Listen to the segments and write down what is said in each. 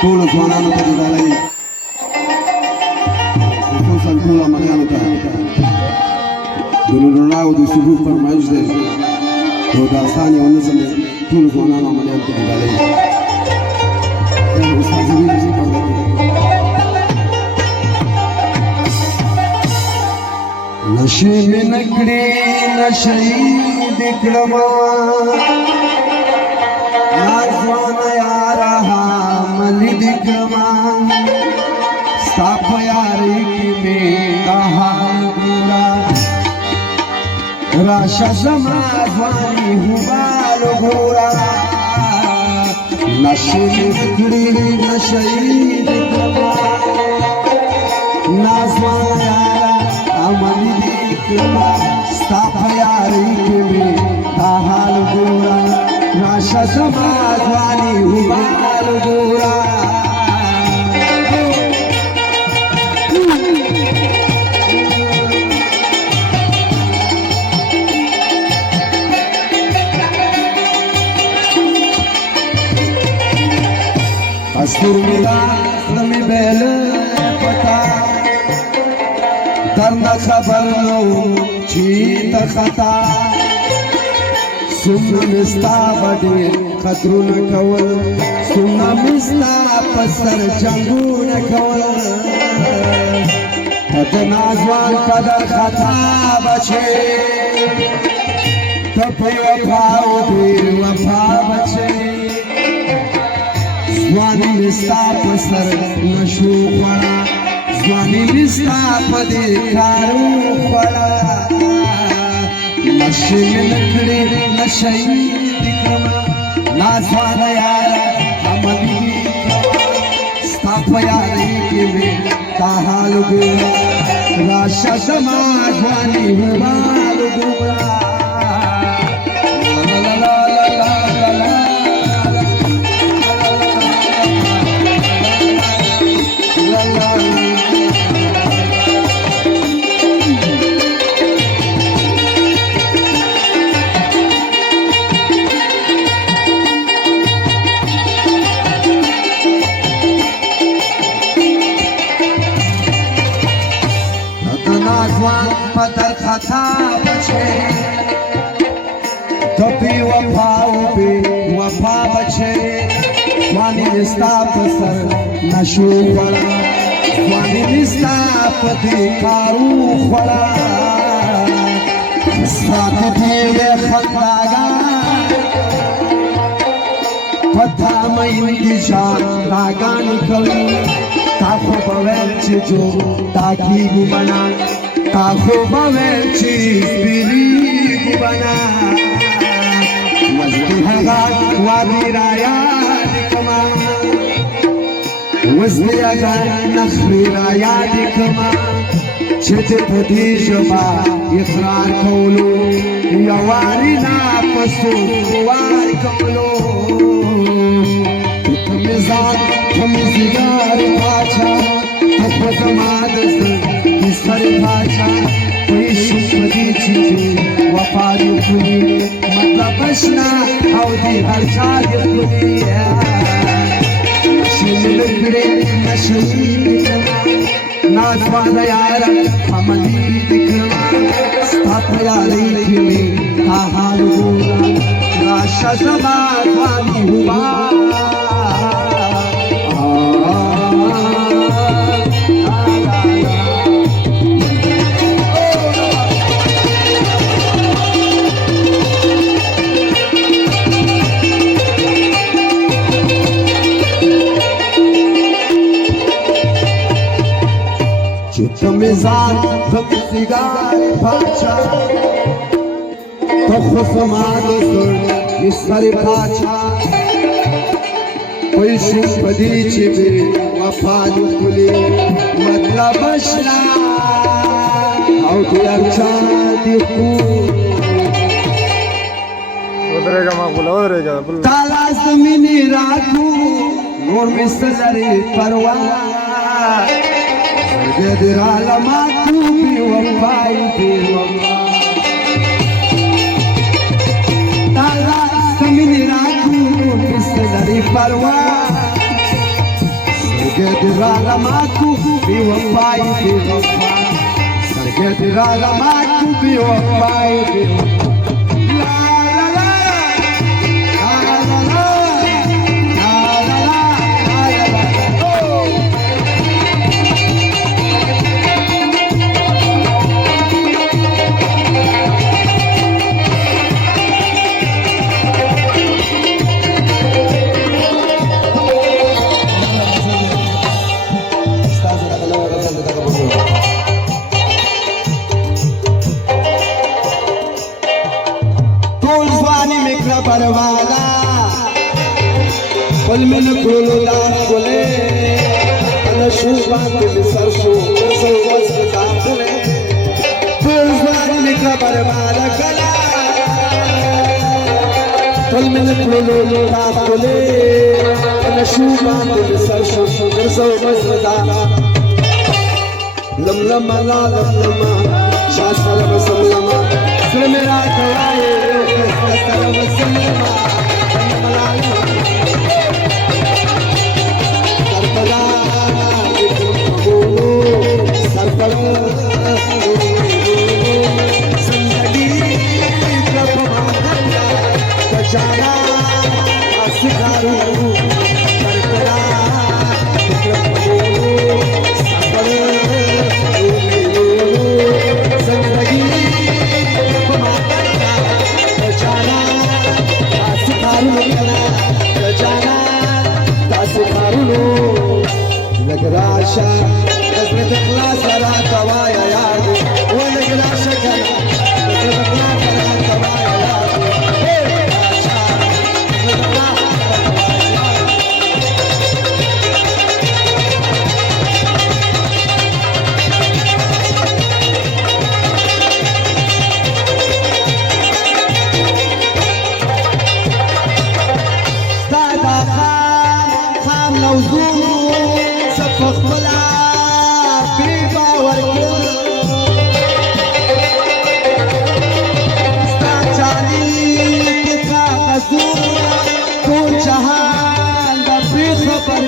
ټول ځوانانو ته ډالۍ خصوصا ټول عملیانو ته د نورنا او د ثبوت فرمایش دی او د آسان یو نظم دی ټول ځوانانو عملیانو ته ډالۍ استاد زوی دې نشي مې نکړې نشي دې کړما نازوان یارا ملي دې کړما ستا په یارۍ کې مې دا حال ګورا راشه زما ځواني هوبال ګورا نشي مې نکړې نشي دې کړما نازوان یارا ملي دې کړما ستا په یارۍ کې مې دا حال ګورا راشه زما ځواني هوبال ګورا استر میرا زمي بیل پتا درنا خبر نو چی تا خطا سمنا مستا بڑی خطرون کول سمنا مستا پسر جنگون کول تد نازوان قدر خطا بچے تپی وفاو دی وفا بچے ځواني مستا پسر نشو خوړه ځواني مستا په دې کارو خوړه نشي مې نکړې نشي دې کړما نازوانه یاره عملي دې کړما ستا په یارۍ کې مې دا حال ګوره راشه زما ځواني هوبال ګوره نازوان پدر خطا بچے تپی وفاو بی وفا بچے ځواني مستا پسر نشو خوړه ځواني مستا په دې کارو خوړه ساته دې خنداګان پتا مې جان راګان کوي تا خو به ویل چې جو تا کېږو بنا تا خو به ویل چې سپېرېږو بنا وزدې هغه وادي رایاد کړما وزدې هغه نخرې رایاد کړما چې دې په دې ژبه اقرار کولو یوارې ناپسو وار کولو ځان کمی زیګار پاچا په زما د زړه سر پاچا کوئی شپدي چې وفا دې کړی مطلب بشنا او دې هر چا دې کړی چې لکړې نشي نازوانه یاره عملي دې کړما ستا په یارۍ کې مې دا حال ګوره راشه زما ځواني هوبال میزان غم سیگار پاچا تو خسما دستور سر پاچا کوئی شپدی چی بی وفا دکلی مطلب اشنا او دیار چا دی خود ودرېږه مقبوله ودرېږه تالا زمینی راکو نور مستلری پروا قدر على ما توبي وفايتي وفا تعالى سميني راكو بسلري فروا Sargediralamatu biwafai biwafai Sargediralamatu biwafai biwafai परवाला पल में खुलो दान बोले अनशुभा दिल सरसो सरवस दान बोले पुरस्कार निकला परवाला कला पल में खुलो दान बोले अनशुभा दिल सरसो सरवस दान लम लम ला लम लम शास्त्र बसलमा सुन मेरा कवाए Rasha, es de clase la caballa ya, o de gracia que es de clase la caballa ya, Rasha, es de clase la caballa ya. Stada kham lawzun فخلا بيبا ورقل استعجالي كتا غزورا كون جهان بفي خبر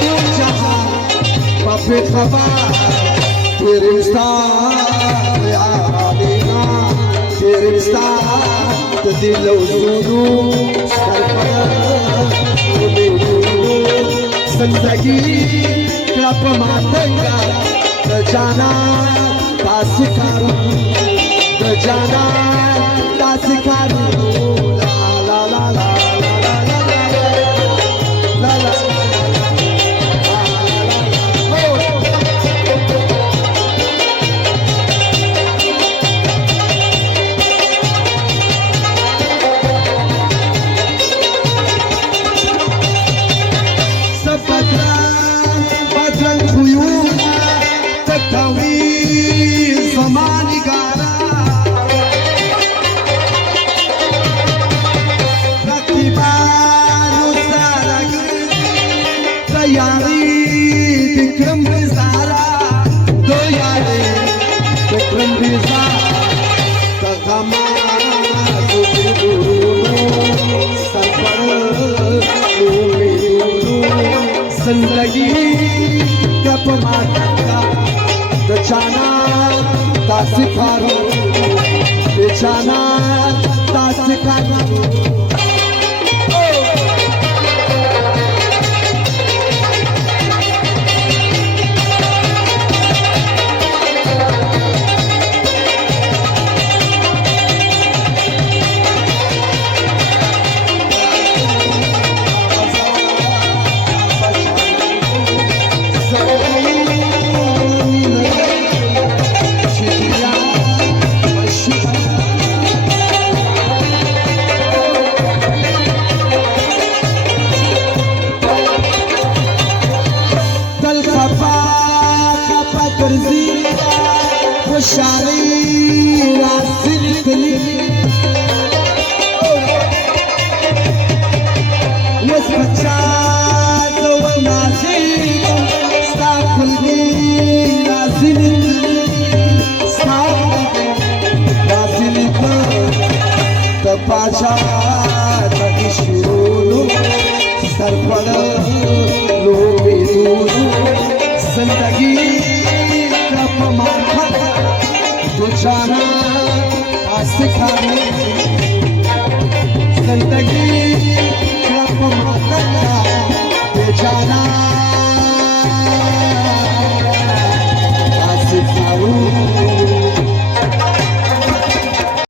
كون جهان بفي خبر تيرمستان يا علينا تيرمستان تدل وزودو زندگی کلپ ماتنگا دجانا تاسکارو دجانا تاسکارو لا لا لا لا لا لا لا لا जिंदगी कब माता दचाना तासिकारो बेचाना तासिकारो شعري راسل كلي واسمك شاد ونازل استاكل بي نازل نازل تباشا تكشفونه سرفنا لو بيدو सिखावे